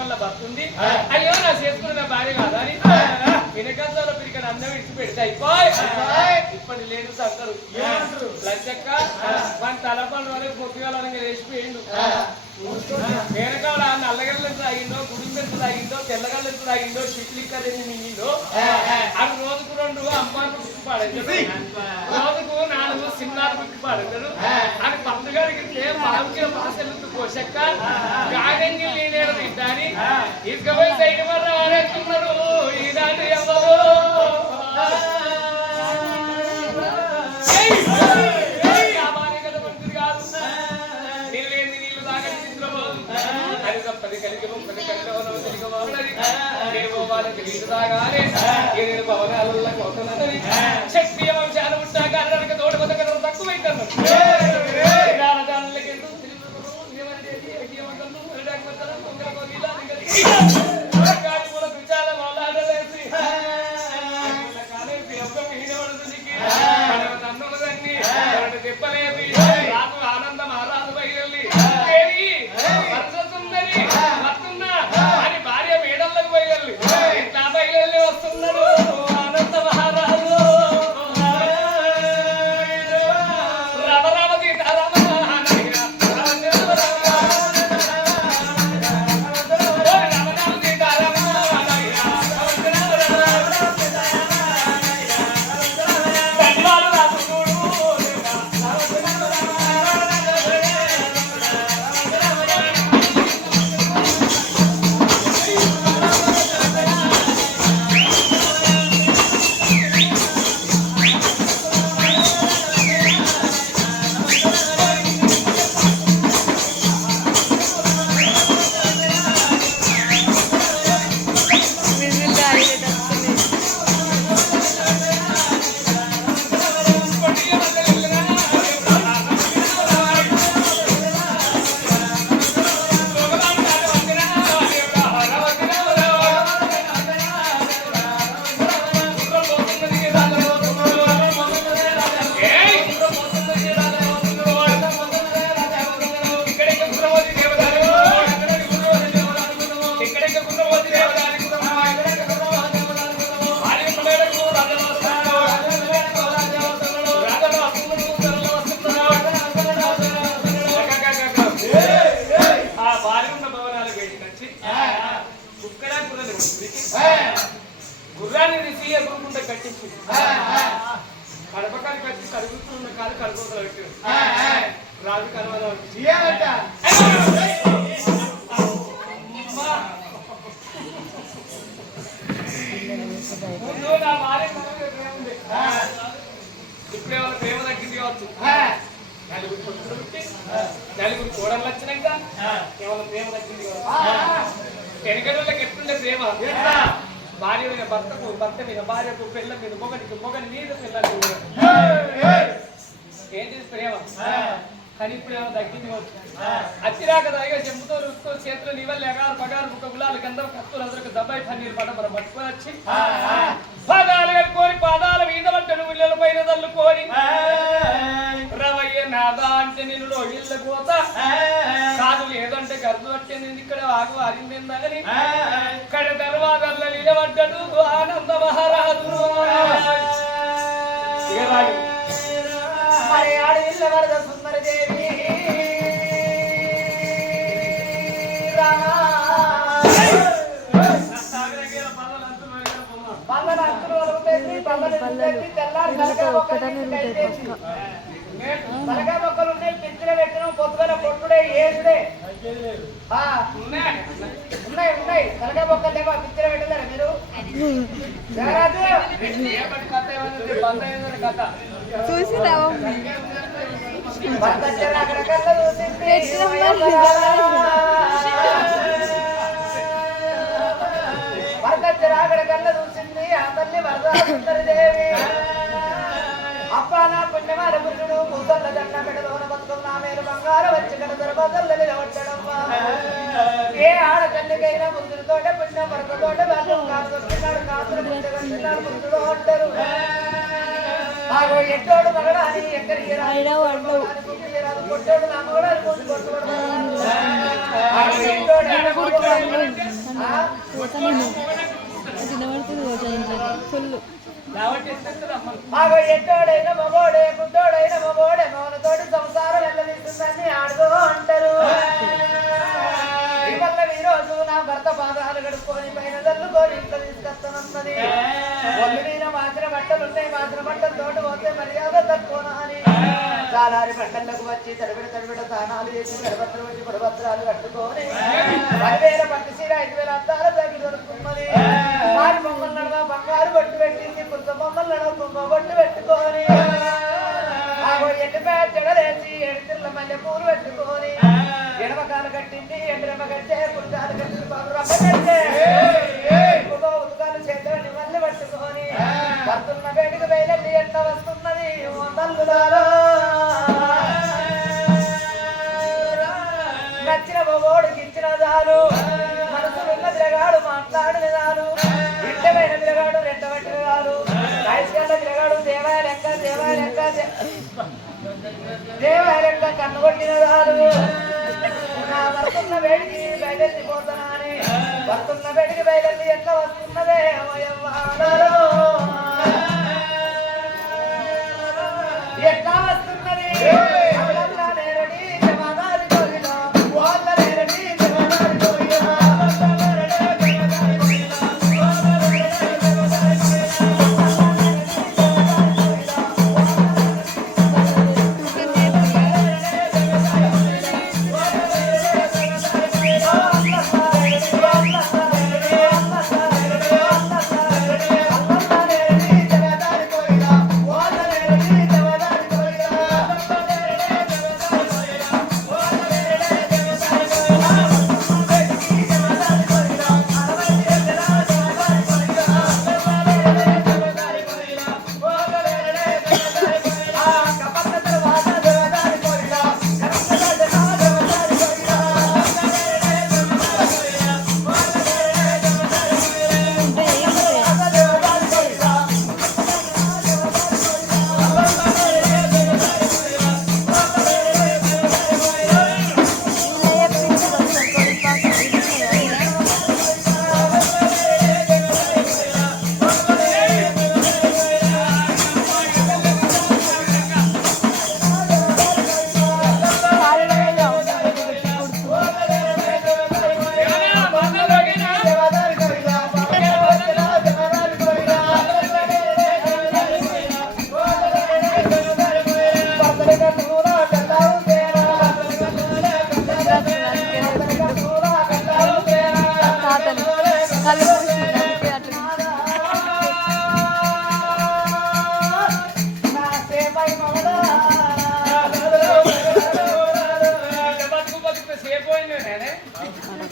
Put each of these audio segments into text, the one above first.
బతుంది అయ్యో నా చేసుకున్న భార్య కాదా? వెనకాల అందం ఇచ్చి పెడితే. అయిపోయి ఇప్పటి లేదు అందరు లచ్చక్క మన తలపండు వరకు పొద్దుగాలని వేసిపోయిండు వెనకాల నల్లగల్ల తాగిందో గుడిమెట్టు తాగిందో తెల్లగల్ల తాగిందో షిట్లిక్క మింగిందో అది రోజుకు రెండు అమ్మాను పాడేది రోజుకు నాలుగు బుక్కు పాడేది అది పండుగడికి పాలకి భాషలు పోషక్క గాగంగి లీనేడు తింటాని. తీసుకుపోయి సైడ్ వల్ల వారేస్తున్నారు పోవాలని గుర్రాన్ని తీసి ఎగురుకుంటే కట్టించి కడపకానికి వచ్చి కడుగుతున్న కాలు రాజు కలవలో నా భార్య కలవలో ప్రేమ ఉంది. ఇప్పుడే వాళ్ళ ప్రేమ తగ్గింది కావచ్చు. నలుగురు కొడుకులు పుట్టి నలుగురు కోడలు వచ్చినాక కేవలం ప్రేమ తగ్గింది కావచ్చు. వెనకడోళ్ళకి ఎట్లుండే ప్రేమ? భార్య మీద భర్తకు భర్త మీద భార్యకు పిల్ల మీద మొగనికి మొగని మీద పిల్లలు ఏంటి ప్రేమ? కానీ ఇప్పుడు ఏమో తగ్గింది అచ్చిరాక దాగా చెంపుతో రుచుతో చేతులు నీవల్ ఎగారు పగారు ముక్క గులాలు గంధం కత్తులు అందరికి దబ్బాయి పన్నీరు పడ మన పట్టుకొని వచ్చి పాదాలు కట్టుకొని పాదాల మీద పట్టను ఇళ్ళ పైన తల్లుకొని నాదా అంటే నిన్ను ఇళ్ళ పోత. కాదు లేదంటే గర్భం నేను ఇక్కడ ఆగు అరిందిందని ఇక్కడ దర్వాదల్ల నిలబడ్డడు ఆనంద మహారాజు. మరి ఆడవిల్ల వరద సుందరి దేవి రామా పల్లెల తలకాయ మొక్కలు ఉన్నాయి పిచ్చిలో పొట్టుడే ఏసుడే ఆ, ఉన్నాయి. ఉన్నాయి మొక్కలు లేవా పిచ్చిలో పెట్టలేరా మీరు? భర్త చెర అక్కడ కళ్ళ చూసింది. ఆ తల్లి వరద దేవి. అప్పాన పుణ్యమాల పురుషుడు ముసల్ల దండ పెడలోన బతుకున్న మేలు బంగారం వచ్చి కడ దొరబదల్ల నిలబట్టడమ్మా ఏ ఆడ తల్లికైనా ముందుతోట పుణ్యం వరకతోట వాళ్ళు ముందుడు అంటారు. ఆగో ఎట్టోడు మగడాని ఎక్కడికి రాదు? కొట్టోడు నా తినబడుతుంది ఫుల్ ఎట్టోడైన మగోడే గుడ్డోడైన మగోడే మౌనతోటి సంసారం వెళ్ళదీస్తుందని ఆడుతూ అంటారు వల్ల ఈ రోజు నా భర్త పాదాలు గడుపుకొని పైన చల్లుకొని ఇంట్లో తీసుకొస్తానన్నది. మీద మాసిన బట్టలు ఉన్నాయి మాసిన బట్టలు తోటి పోతే మర్యాద తక్కువనా అని చాలారి బట్టలకు వచ్చి తడిబిడ తడిబిడ దానాలు చేసి గడపత్రం వచ్చి పడపత్రాలు కట్టుకొని. పదివేల పట్టు చీర ఐదు వేల పెట్టుకొని. ఆగో ఎండిపోయా జడలేసి పూలు పెట్టుకొని. ఎడమకాలు కట్టింది ఎండ్రమ కట్టే కుర్తాలు కట్టి రమ్మ కట్టే. ఉతుకాలు చేతులని మళ్ళీ పట్టుకొని. పడుతున్న వేడికి బయలెల్లి ఎట్లా వస్తున్నది? నచ్చిన బొగోడికి ఇచ్చిన దాలు. దేవాయ లెక్క కన్ను నా వస్తున్న వేడికి బయలుదేరిపోతానని వస్తున్న వేడికి బయలుదేరి ఎట్లా వస్తున్నదే? అవయవాలలో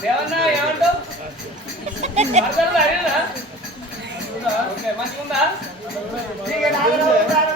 ఏమంటావు? వరదలు